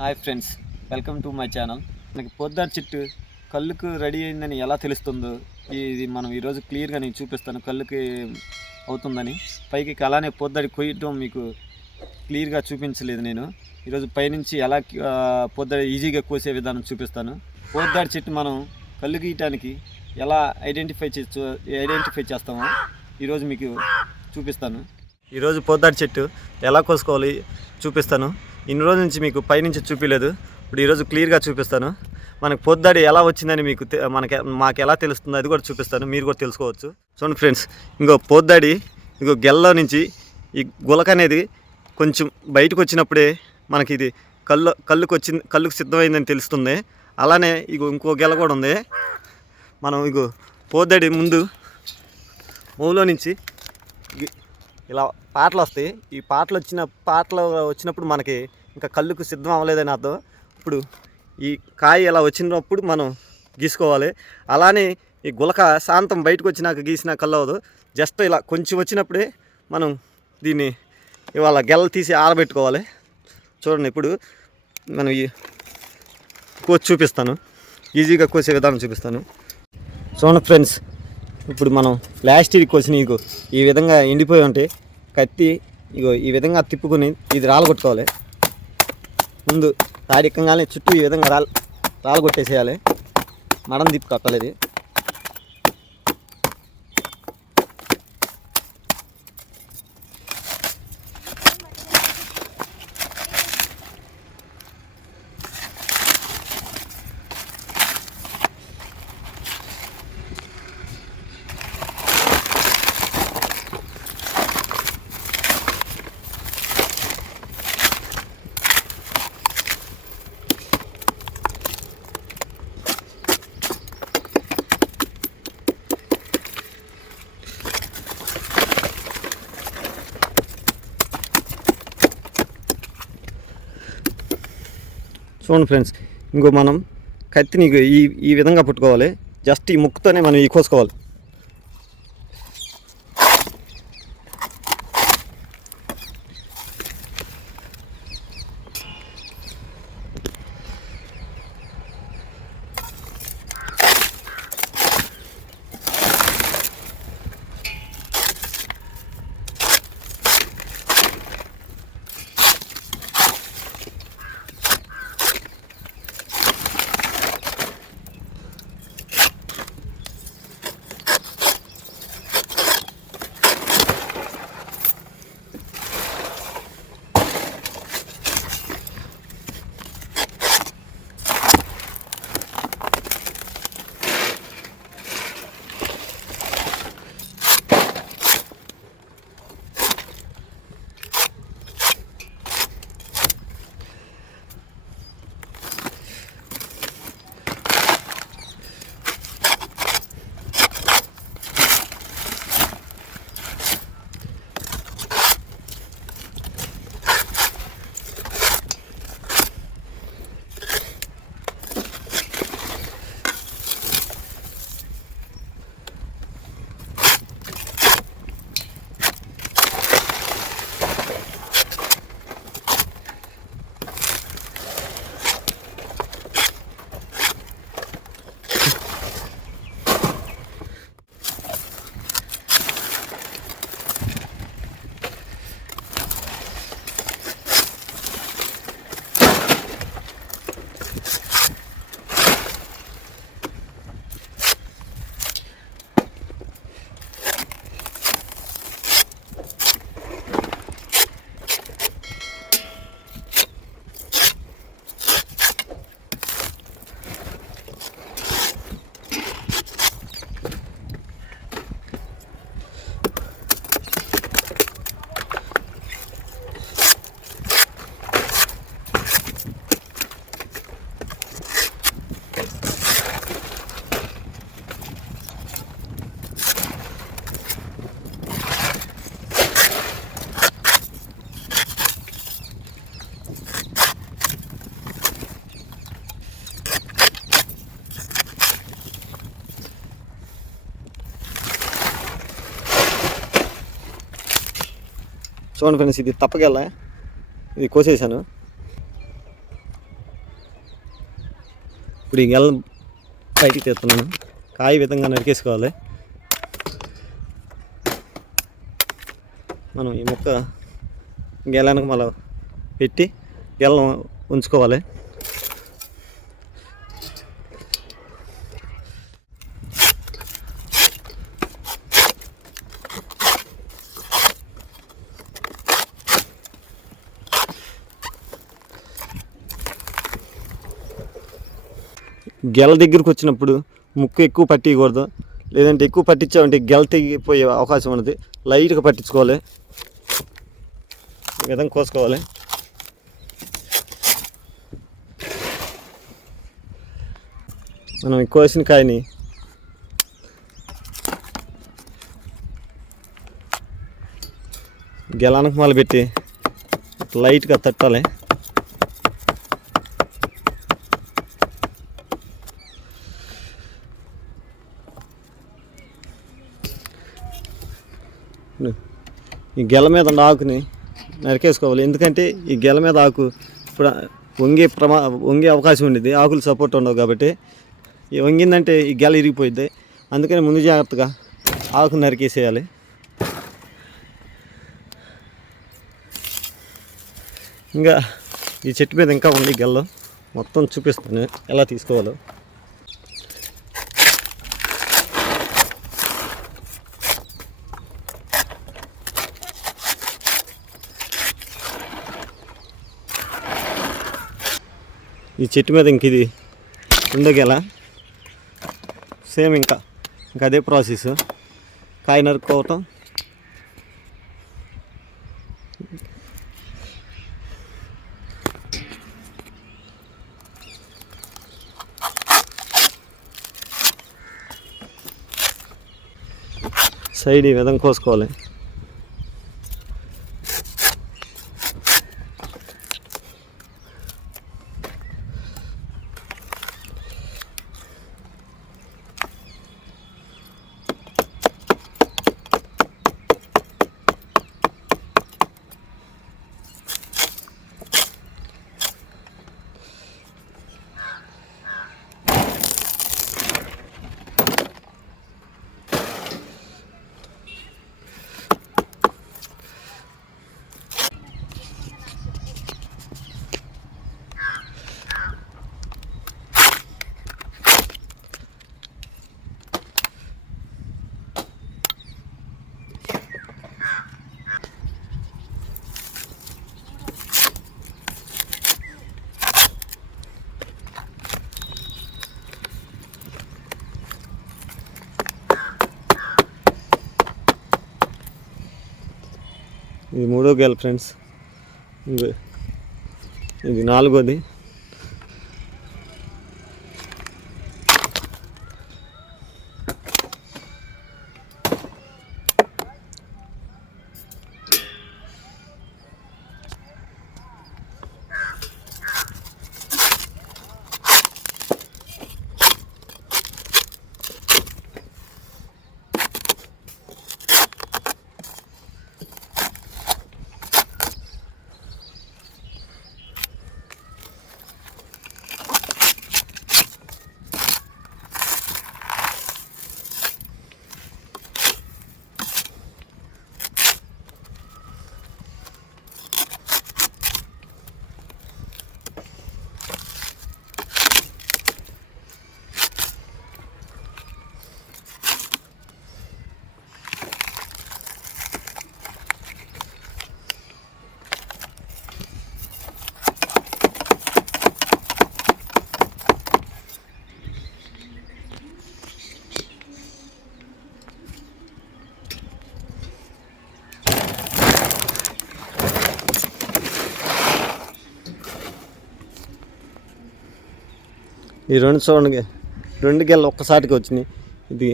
Hi friends welcome to my channel. మనకి పొద్దాడు చెట్టు కళ్ళుకు రెడీ అయిందని ఎలా తెలుస్తుందో ఇది మనం ఈరోజు క్లియర్గా నేను చూపిస్తాను కళ్ళుకి అవుతుందని. పైకి అలానే పొద్దాడి కొయ్యటం మీకు క్లియర్గా చూపించలేదు నేను. ఈరోజు పైనుంచి ఎలా ఆ, పొద్దాడి ఈజీగా కోసే విధానం చూపిస్తాను. పొద్దాడి చెట్టు మనం కళ్ళు గీయటానికి ఎలా ఐడెంటిఫై చే ఐడెంటిఫై చేస్తామో ఈరోజు మీకు చూపిస్తాను. ఈరోజు పొద్దాడి చెట్టు. ఎలా కోసుకోవాలి చూపిస్తాను. ఇన్ని రోజుల నుంచి మీకు పైనుంచి చూపించలేదు ఇప్పుడు ఈరోజు క్లియర్గా చూపిస్తాను. మనకు పొద్దాడి ఎలా వచ్చిందని మీకు మనకి మాకు ఎలా తెలుస్తుందో అది కూడా చూపిస్తాను. మీరు కూడా తెలుసుకోవచ్చు. చూడండి ఫ్రెండ్స్ ఇంకో పొద్దాడి ఇంకో గెల్లో నుంచి ఈ గులక అనేది కొంచెం బయటకు వచ్చినప్పుడే మనకి ఇది కళ్ళు కళ్ళుకు వచ్చింది కళ్ళుకు సిద్ధమైందని తెలుస్తుంది. అలానే ఇగో ఇంకో గెల కూడా ఉంది. మనం ఇగో పోద్దడి ముందు మూలో నుంచి ఇలా పాటలు వస్తాయి. ఈ పాటలు వచ్చిన పాటలు వచ్చినప్పుడు మనకి ఇంకా కళ్ళుకు సిద్ధం అవ్వలేదని అర్థం ఇప్పుడు ఈ కాయ ఇలా వచ్చినప్పుడు మనం గీసుకోవాలి. అలానే ఈ గులక శాంతం బయటకు వచ్చినాక గీసిన కళ్ళు అవ్వదు జస్ట్ ఇలా కొంచెం వచ్చినప్పుడే మనం దీన్ని ఇవాళ గెల్ల తీసి ఆరబెట్టుకోవాలి. చూడండి ఇప్పుడు మనం ఈ కోసి చూపిస్తాను. ఈజీగా కోసే విధానం చూపిస్తాను. చూడండి ఫ్రెండ్స్ ఇప్పుడు మనం ప్లాస్టిక్ కోసిన ఇగో ఈ విధంగా ఎండిపోయి ఉంటే కత్తి ఇగో ఈ విధంగా తిప్పుకొని ఇది రాలగొట్టుకోవాలి ముందు తాడికంగానే చుట్టూ ఈ విధంగా రాల్ రాలగొట్టేసేయాలి మడం తిప్పి కట్టాలి ఇది చూడండి ఫ్రెండ్స్ ఇంకో మనం కత్తిని ఈ ఈ విధంగా పుట్టుకోవాలి. జస్ట్ ఈ ముక్కుతోనే మనం ఈ కోసుకోవాలి. చూడండి ఫ్రెండ్స్ ఇది తప్పకెళ్ళ ఇది కోసేసాను. ఇప్పుడు ఈ గెల పైకి తెస్తున్నాను. కాయ విధంగా నరికేసుకోవాలి. మనం ఈ మొక్క గెలానికి మళ్ళీ పెట్టి గెల ఉంచుకోవాలి. గెల దగ్గరికి వచ్చినప్పుడు ముక్కు ఎక్కువ పట్టియకూడదు. లేదంటే ఎక్కువ పట్టించామంటే గెల తెగిపోయే అవకాశం ఉన్నది. లైట్గా పట్టించుకోవాలి. ఈ విధంగా కోసుకోవాలి. మనం కోసిన కాయని గెలానికి మొదలు పెట్టి లైట్గా తట్టాలి. ఈ గెల మీద ఉన్న ఆకుని నరికేసుకోవాలి. ఎందుకంటే ఈ గెల మీద ఆకు ఇప్పుడు వంగే ప్రమా వంగే అవకాశం ఉండేది ఆకులు సపోర్ట్ ఉండవు కాబట్టి. ఈ వంగిందంటే ఈ గెల ఇరిగిపోయింది అందుకని ముందు జాగ్రత్తగా ఆకు నరికేసేయాలి. ఇంకా ఈ చెట్టు మీద ఇంకా ఉంది గెల్ల మొత్తం చూపిస్తాను ఎలా తీసుకోవాలో. ఈ చెట్టు మీద ఇంక ఇది ఉందో సేమ్ ఇంకా. ఇంకా అదే ప్రాసెస్ కాయ నరుక్కోవటం. సైడ్ ఈ విధంగా కోసుకోవాలి. ఇది మూడో గేల్ ఫ్రెండ్స్. ఇది ఇది నాలుగోది. ఈ రెండు చూడండి. రెండు గెల్ల ఒక్కసారికి వచ్చినాయి. ఇది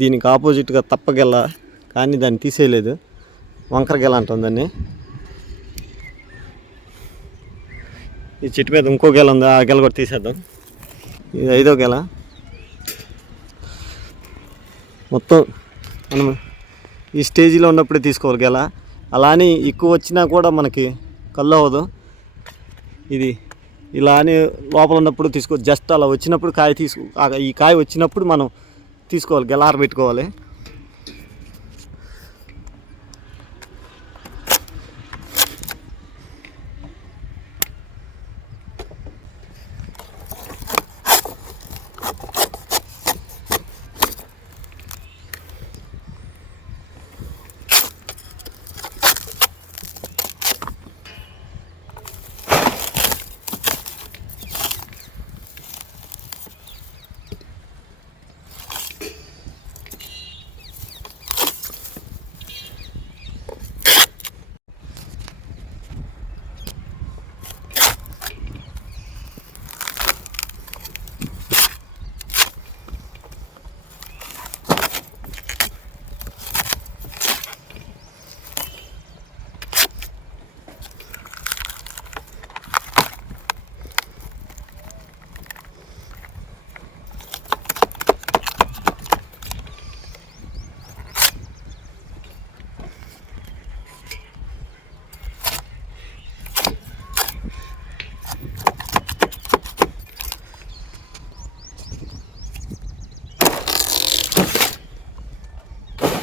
దీనికి ఆపోజిట్గా తప్ప కానీ దాన్ని తీసేయలేదు. వంకర గెల అంటాం దాన్ని. ఈ చెట్టు మీద ఇంకో గెల ఉంది ఆ గెల కూడా తీసేద్దాం. ఇది ఐదో గెల మొత్తం మనం ఈ స్టేజ్లో ఉన్నప్పుడే తీసుకోవాలి గెల అలానే ఎక్కువ వచ్చినా కూడా మనకి కళ్ళు అవ్వదు. ఇది ఇలా అని లోపల ఉన్నప్పుడు తీసుకో జస్ట్ అలా వచ్చినప్పుడు కాయ తీసుకో ఈ కాయ వచ్చినప్పుడు మనం తీసుకోవాలి గెలార పెట్టుకోవాలి.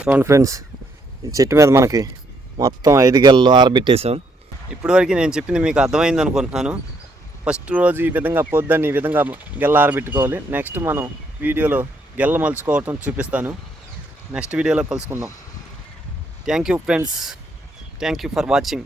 చూడండి ఫ్రెండ్స్ ఈ చెట్టు మీద మనకి మొత్తం ఐదు గెలలు ఆరబెట్టేసాం ఇప్పటివరకు నేను చెప్పింది మీకు అర్థమైంది అనుకుంటున్నాను. ఫస్ట్ రోజు ఈ విధంగా పొద్దున్న ఈ విధంగా గెల్ల ఆరబెట్టుకోవాలి. నెక్స్ట్ మనం వీడియోలో గెల్ల మలుచుకోవటం చూపిస్తాను. నెక్స్ట్ వీడియోలో కలుసుకుందాం. Thank you friends. Thank you for watching.